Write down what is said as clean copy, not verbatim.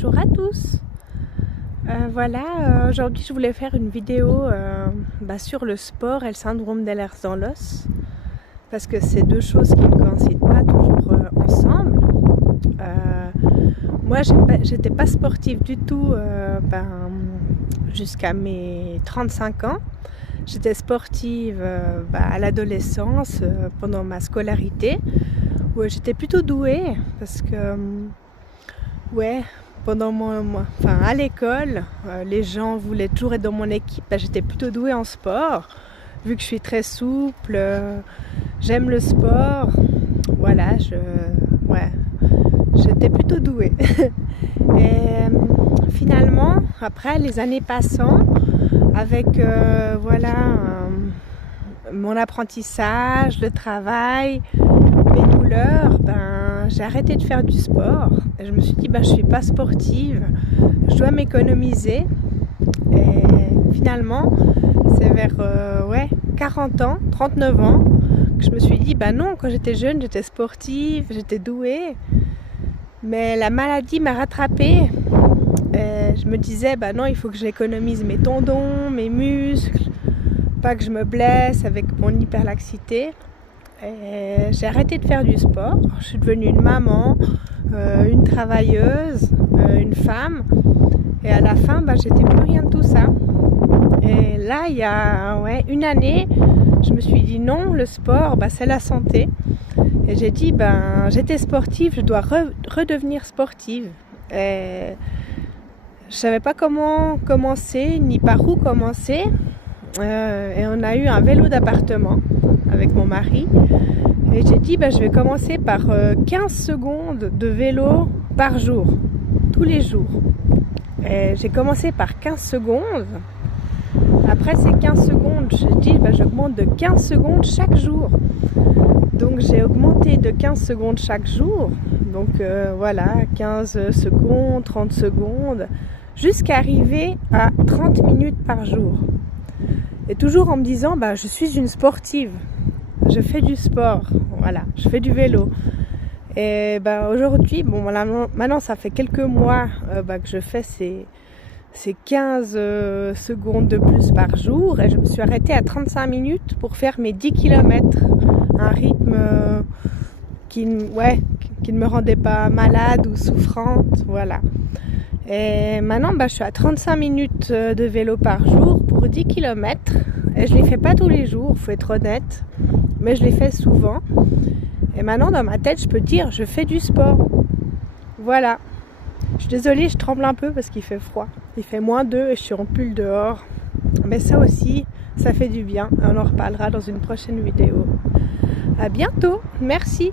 bonjour à tous. Aujourd'hui je voulais faire une vidéo sur le sport et le syndrome d'Ehlers-Danlos, parce que c'est deux choses qui ne coïncident pas toujours ensemble. Moi j'étais pas sportive du tout jusqu'à mes 35 ans. J'étais sportive à l'adolescence, pendant ma scolarité, où j'étais plutôt douée, parce que pendant à l'école, les gens voulaient toujours être dans mon équipe. J'étais plutôt douée en sport, vu que je suis très souple, j'aime le sport. J'étais plutôt douée. Et finalement, après les années passant, avec mon apprentissage, le travail, mes douleurs, j'ai arrêté de faire du sport. Et je me suis dit, je suis pas sportive, je dois m'économiser. Et finalement, c'est vers 40 ans, 39 ans, que je me suis dit, non, quand j'étais jeune, j'étais sportive, j'étais douée. Mais la maladie m'a rattrapée. Et je me disais, non, il faut que j'économise mes tendons, mes muscles, pas que je me blesse avec mon hyperlaxité. Et j'ai arrêté de faire du sport. Je suis devenue une maman, une travailleuse, une femme. Et à la fin, j'étais plus rien de tout ça. Et là, il y a une année, je me suis dit non, le sport, c'est la santé. Et j'ai dit, j'étais sportive, je dois redevenir sportive. Et je savais pas comment commencer, ni par où commencer. Et on a eu un vélo d'appartement avec mon mari. Et j'ai dit, je vais commencer par 15 secondes de vélo par jour, tous les jours. Et j'ai commencé par 15 secondes. Après ces 15 secondes, j'ai dit, j'augmente de 15 secondes chaque jour. Donc j'ai augmenté de 15 secondes chaque jour. Donc 15 secondes, 30 secondes, jusqu'à arriver à 30 minutes par jour. Et toujours en me disant, je suis une sportive. Je fais du sport, je fais du vélo. Et aujourd'hui, maintenant ça fait quelques mois que je fais ces 15 secondes de plus par jour, et je me suis arrêtée à 35 minutes pour faire mes 10 km, un rythme qui ne me rendait pas malade ou souffrante, Et maintenant, je suis à 35 minutes de vélo par jour pour 10 km, et je ne les fais pas tous les jours, il faut être honnête, mais je les fais souvent. Et maintenant, dans ma tête, je peux dire, je fais du sport. Voilà. Je suis désolée, je tremble un peu parce qu'il fait froid. Il fait -2 et je suis en pull dehors. Mais ça aussi, ça fait du bien. On en reparlera dans une prochaine vidéo. À bientôt. Merci.